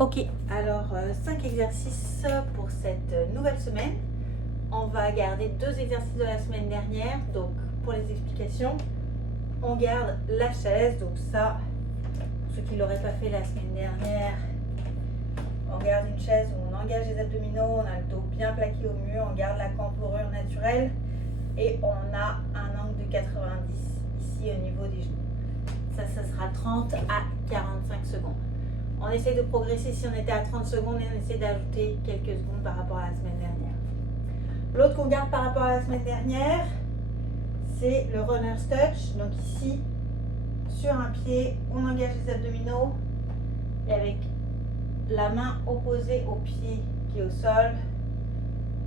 Ok, alors 5 exercices pour cette nouvelle semaine. On va garder 2 exercices de la semaine dernière. Donc pour les explications, on garde la chaise. Donc ça, pour ceux qui ne l'auraient pas fait la semaine dernière, on garde une chaise où on engage les abdominaux, on a le dos bien plaqué au mur, on garde la cambrure naturelle et on a un angle de 90 ici au niveau des genoux. Ça sera 30 à 45 secondes. On essaie de progresser si on était à 30 secondes et on essaie d'ajouter quelques secondes par rapport à la semaine dernière. L'autre qu'on garde par rapport à la semaine dernière, c'est le runner's touch. Donc ici, sur un pied, on engage les abdominaux et avec la main opposée au pied qui est au sol,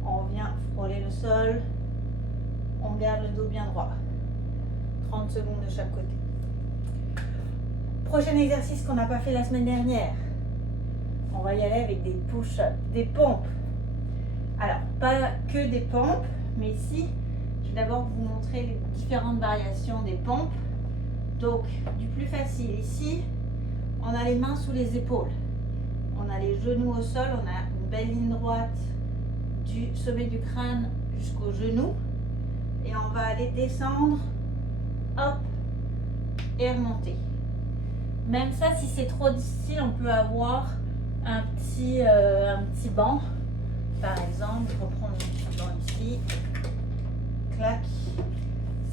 on vient frôler le sol, on garde le dos bien droit. 30 secondes de chaque côté. Prochain exercice qu'on n'a pas fait la semaine dernière, on va y aller avec des push-ups, des pompes. Alors, pas que des pompes, mais ici, je vais d'abord vous montrer les différentes variations des pompes. Donc, du plus facile, ici, on a les mains sous les épaules. On a les genoux au sol, on a une belle ligne droite du sommet du crâne jusqu'aux genoux. Et on va aller descendre, hop, et remonter. Même ça, si c'est trop difficile, on peut avoir un petit banc. Par exemple, je reprends mon petit banc ici. Clac.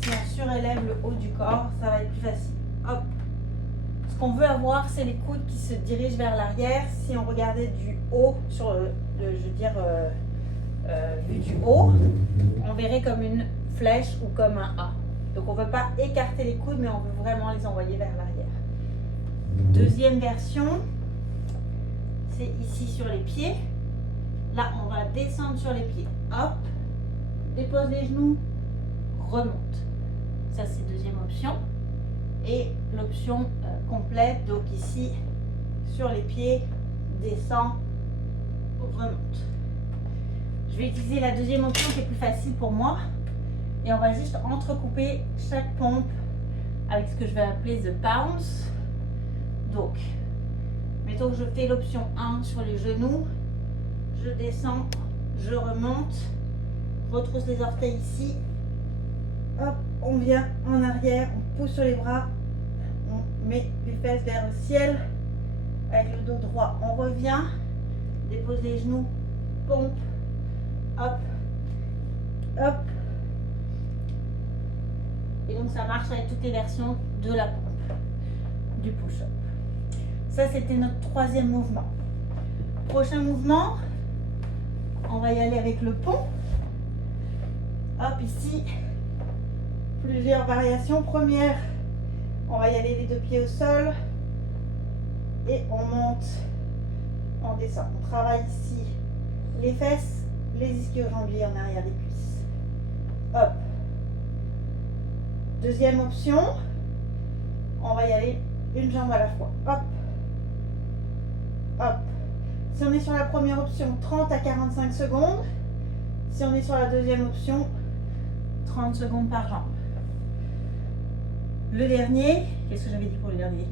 Si on surélève le haut du corps, ça va être plus facile. Hop. Ce qu'on veut avoir, c'est les coudes qui se dirigent vers l'arrière. Si on regardait du haut, vu du haut, on verrait comme une flèche ou comme un A. Donc on ne veut pas écarter les coudes, mais on veut vraiment les envoyer vers l'arrière. Deuxième version, c'est ici sur les pieds. Là, on va descendre sur les pieds. Hop, dépose les genoux, remonte. Ça, c'est deuxième option. Et l'option complète, donc ici, sur les pieds, descend, remonte. Je vais utiliser la deuxième option qui est plus facile pour moi. Et on va juste entrecouper chaque pompe avec ce que je vais appeler the bounce. Donc, mettons que je fais l'option 1 sur les genoux, je descends, je remonte, retrousse les orteils ici, hop, on vient en arrière, on pousse sur les bras, on met les fesses vers le ciel, avec le dos droit, on revient, dépose les genoux, pompe, hop, hop, et donc ça marche avec toutes les versions de la pompe, du push-up. Ça, c'était notre troisième mouvement. Prochain mouvement, on va y aller avec le pont. Hop, ici, plusieurs variations. Première, on va y aller les deux pieds au sol. Et on monte, on descend. On travaille ici les fesses, les ischio-jambiers en arrière des cuisses. Hop. Deuxième option, on va y aller une jambe à la fois. Hop. Hop. Si on est sur la première option, 30 à 45 secondes. Si on est sur la deuxième option, 30 secondes par jambe. Le dernier, qu'est-ce que j'avais dit pour le dernier?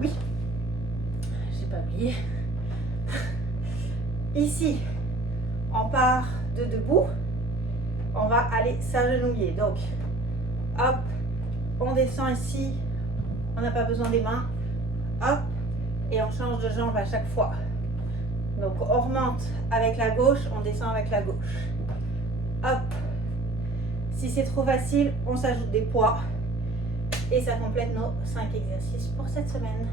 Oui, j'ai pas oublié. Ici, on part de debout. On va aller s'agenouiller. Donc, hop, on descend ici. On n'a pas besoin des mains. Hop. Et on change de jambe à chaque fois. Donc on remonte avec la gauche, on descend avec la gauche. Hop. Si c'est trop facile, on s'ajoute des poids. Et ça complète nos 5 exercices pour cette semaine.